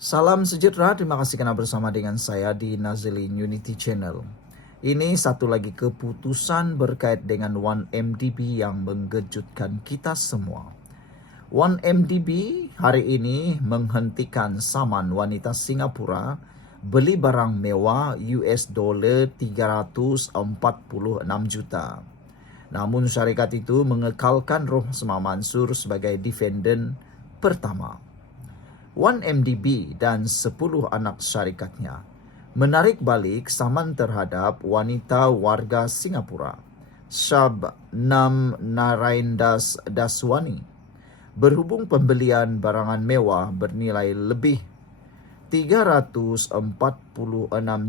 Salam sejahtera, terima kasih karena bersama dengan saya di Nazilin Unity Channel. Ini satu lagi keputusan berkait dengan 1MDB yang mengejutkan kita semua. 1MDB hari ini menghentikan saman wanita Singapura beli barang mewah $346 juta. Namun syarikat itu mengekalkan Rosmah Mansur sebagai defendant pertama. 1MDB dan 10 anak syarikatnya menarik balik saman terhadap wanita warga Singapura, Shabnam Naraindas Daswani, berhubung pembelian barangan mewah bernilai lebih $346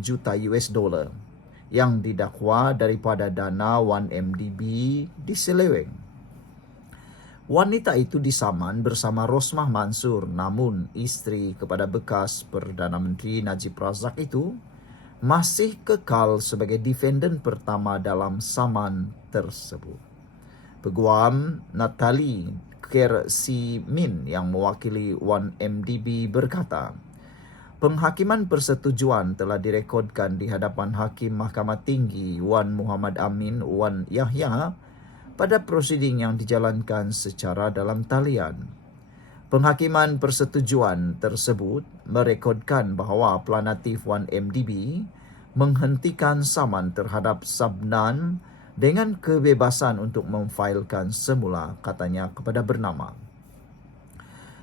juta yang didakwa daripada dana 1MDB diseleweng. Wanita itu disaman bersama Rosmah Mansur, namun istri kepada bekas Perdana Menteri Najib Razak itu masih kekal sebagai defendant pertama dalam saman tersebut. Peguam Natali Kersimin yang mewakili 1MDB berkata, penghakiman persetujuan telah direkodkan di hadapan Hakim Mahkamah Tinggi Wan Muhammad Amin Wan Yahya pada prosiding yang dijalankan secara dalam talian. Penghakiman persetujuan tersebut merekodkan bahawa planatif 1MDB menghentikan saman terhadap Sabnan dengan kebebasan untuk memfailkan semula, katanya kepada bernama.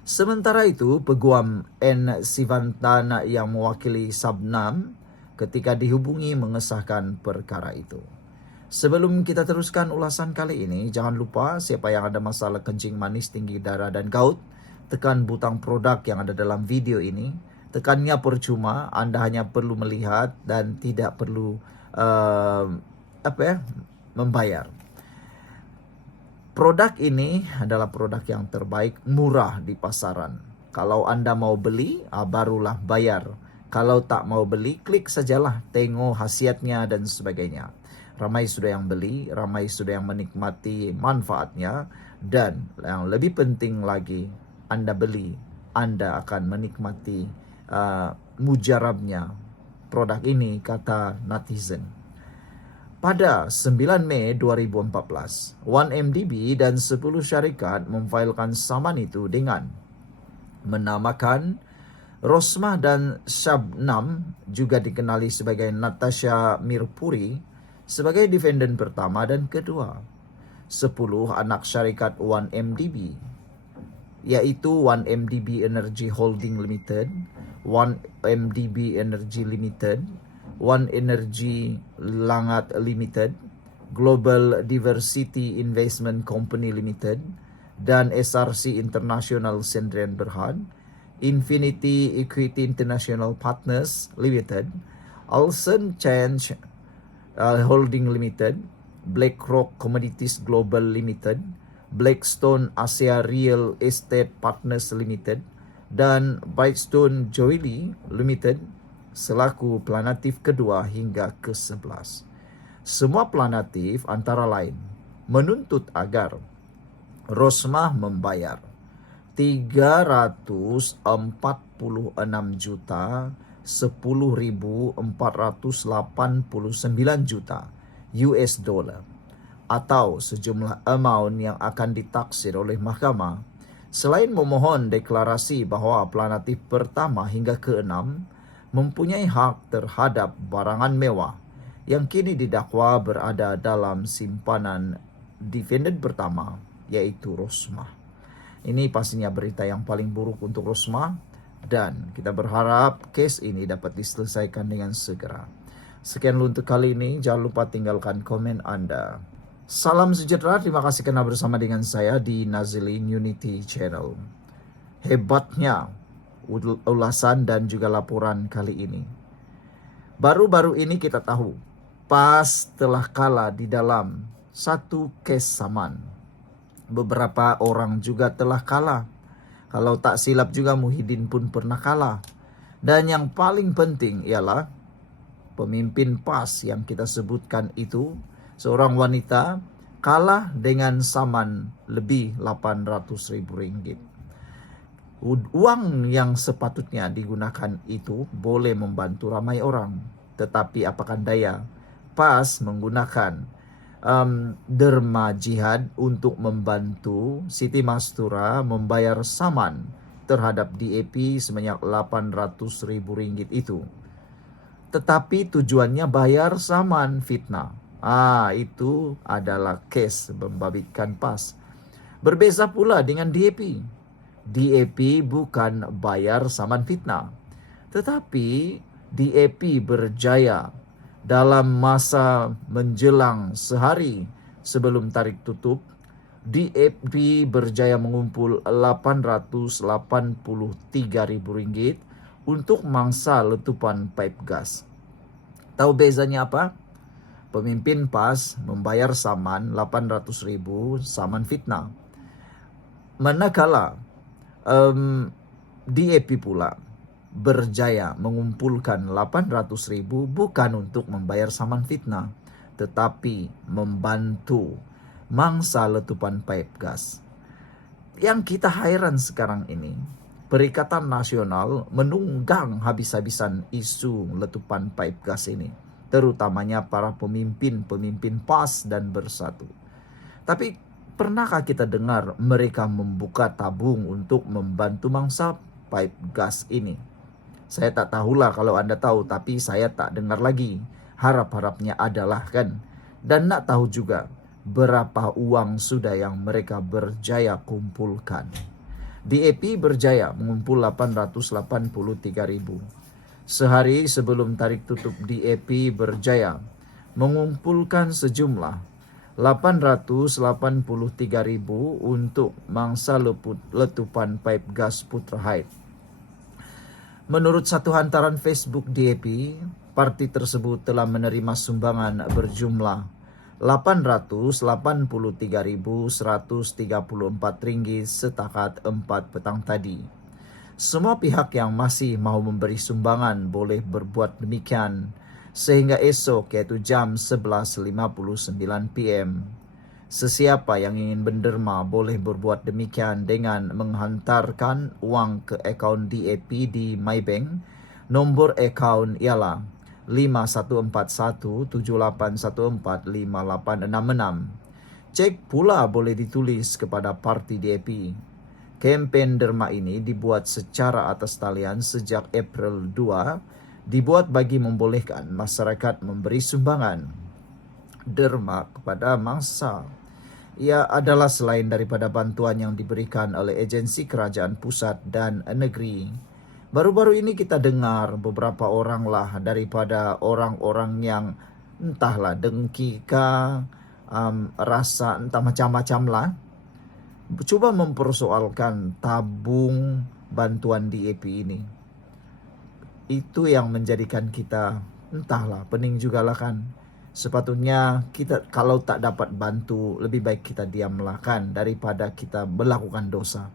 Sementara itu, Peguam N. Sivantana yang mewakili Sabnam ketika dihubungi mengesahkan perkara itu. Sebelum kita teruskan ulasan kali ini, jangan lupa siapa yang ada masalah kencing manis, tinggi darah dan gout, tekan butang produk yang ada dalam video ini. Tekannya percuma, Anda hanya perlu melihat dan tidak perlu membayar. Produk ini adalah produk yang terbaik, murah di pasaran. Kalau Anda mau beli, barulah bayar. Kalau tak mau beli, klik sajalah, tengok khasiatnya dan sebagainya. Ramai sudah yang beli, ramai sudah yang menikmati manfaatnya, dan yang lebih penting lagi, Anda beli, Anda akan menikmati mujarabnya produk ini, kata netizen. Pada 9 Mei 2014, 1MDB dan 10 syarikat memfailkan saman itu dengan menamakan Rosmah dan Shabnam, juga dikenali sebagai Natasha Mirpuri, sebagai defendant pertama dan kedua. 10 anak syarikat 1MDB, yaitu 1MDB Energy Holding Limited, 1MDB Energy Limited, 1 Energy Langat Limited, Global Diversity Investment Company Limited, dan SRC International Sdn Bhd, Infinity Equity International Partners Limited, Alson Change Holding Limited, BlackRock Commodities Global Limited, Blackstone Asia Real Estate Partners Limited, dan Brightstone Joely Limited selaku planatif kedua hingga ke-11. Semua planatif antara lain menuntut agar Rosmah membayar $314.489 atau sejumlah amount yang akan ditaksir oleh mahkamah, selain memohon deklarasi bahawa planatif pertama hingga ke-6 mempunyai hak terhadap barangan mewah yang kini didakwa berada dalam simpanan defendant pertama, yaitu Rosmah. Ini pastinya berita yang paling buruk untuk Rosmah, dan kita berharap kes ini dapat diselesaikan dengan segera. Sekian untuk kali ini, jangan lupa tinggalkan komen Anda. Salam sejahtera, terima kasih karena bersama dengan saya di Nazilin Unity Channel. Hebatnya ulasan dan juga laporan kali ini. Baru-baru ini kita tahu, PAS telah kalah di dalam satu kes saman. Beberapa orang juga telah kalah. Kalau tak silap juga Muhyiddin pun pernah kalah. Dan yang paling penting ialah pemimpin PAS yang kita sebutkan itu, seorang wanita, kalah dengan saman lebih Rp800.000. Uang yang sepatutnya digunakan itu boleh membantu ramai orang. Tetapi apakan daya, PAS menggunakan derma jihad untuk membantu Siti Mastura membayar saman terhadap DAP sebanyak Rp800.000 itu. Tetapi tujuannya bayar saman fitnah. Itu adalah kes membabikan PAS. Berbeza pula dengan DAP. DAP bukan bayar saman fitnah, tetapi DAP berjaya dalam masa menjelang sehari sebelum tarik tutup. DAP berjaya mengumpul Rp883.000 untuk mangsa letupan pipe gas. Tahu bezanya apa? Pemimpin PAS membayar saman 800.000 saman fitnah. Manakala DAP pula berjaya mengumpulkan 800.000 bukan untuk membayar saman fitnah, tetapi membantu mangsa letupan pipe gas. Yang kita heran sekarang ini, Perikatan Nasional menunggang habis-habisan isu letupan pipe gas ini, terutamanya para pemimpin PAS dan Bersatu. Tapi pernahkah kita dengar mereka membuka tabung untuk membantu mangsa pipe gas ini? Saya tak tahulah kalau Anda tahu, tapi saya tak dengar lagi. Harap-harapnya adalah kan. Dan nak tahu juga berapa uang sudah yang mereka berjaya kumpulkan. DAP berjaya mengumpul 883.000. Sehari sebelum tarik tutup, DAP berjaya mengumpulkan sejumlah 883.000 untuk mangsa letupan pipe gas Putra Haid. Menurut satu hantaran Facebook DAP, parti tersebut telah menerima sumbangan berjumlah Rp883.134 setakat 4 petang tadi. Semua pihak yang masih mau memberi sumbangan boleh berbuat demikian sehingga esok, yaitu jam 11.59 PM. Sesiapa yang ingin menderma boleh berbuat demikian dengan menghantarkan uang ke akaun DAP di Maybank. Nombor akaun ialah 514178145866. Cek pula boleh ditulis kepada parti DAP. Kempen derma ini dibuat secara atas talian sejak April 2, dibuat bagi membolehkan masyarakat memberi sumbangan derma kepada mangsa. Ia adalah selain daripada bantuan yang diberikan oleh agensi kerajaan pusat dan negeri. Baru-baru ini kita dengar beberapa orang lah daripada orang-orang yang entahlah dengki kah, rasa entah macam-macam lah, coba mempersoalkan tabung bantuan DAP ini. Itu yang menjadikan kita entahlah pening jugalah kan. Sepatutnya kita kalau tak dapat bantu, lebih baik kita diamlah kan, daripada kita melakukan dosa.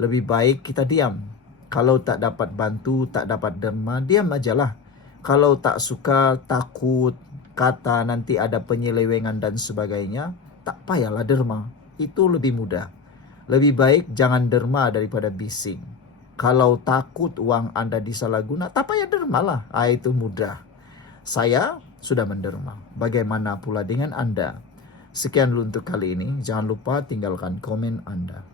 Lebih baik kita diam. Kalau tak dapat bantu, tak dapat derma, diam ajalah. Kalau tak suka, takut, kata nanti ada penyelewengan dan sebagainya, tak payahlah derma. Itu lebih mudah. Lebih baik jangan derma daripada bising. Kalau takut uang Anda disalahguna, tak payah dermalah. Itu mudah. Saya sudah menderma. Bagaimana pula dengan Anda? Sekian dulu untuk kali ini. Jangan lupa tinggalkan komen Anda.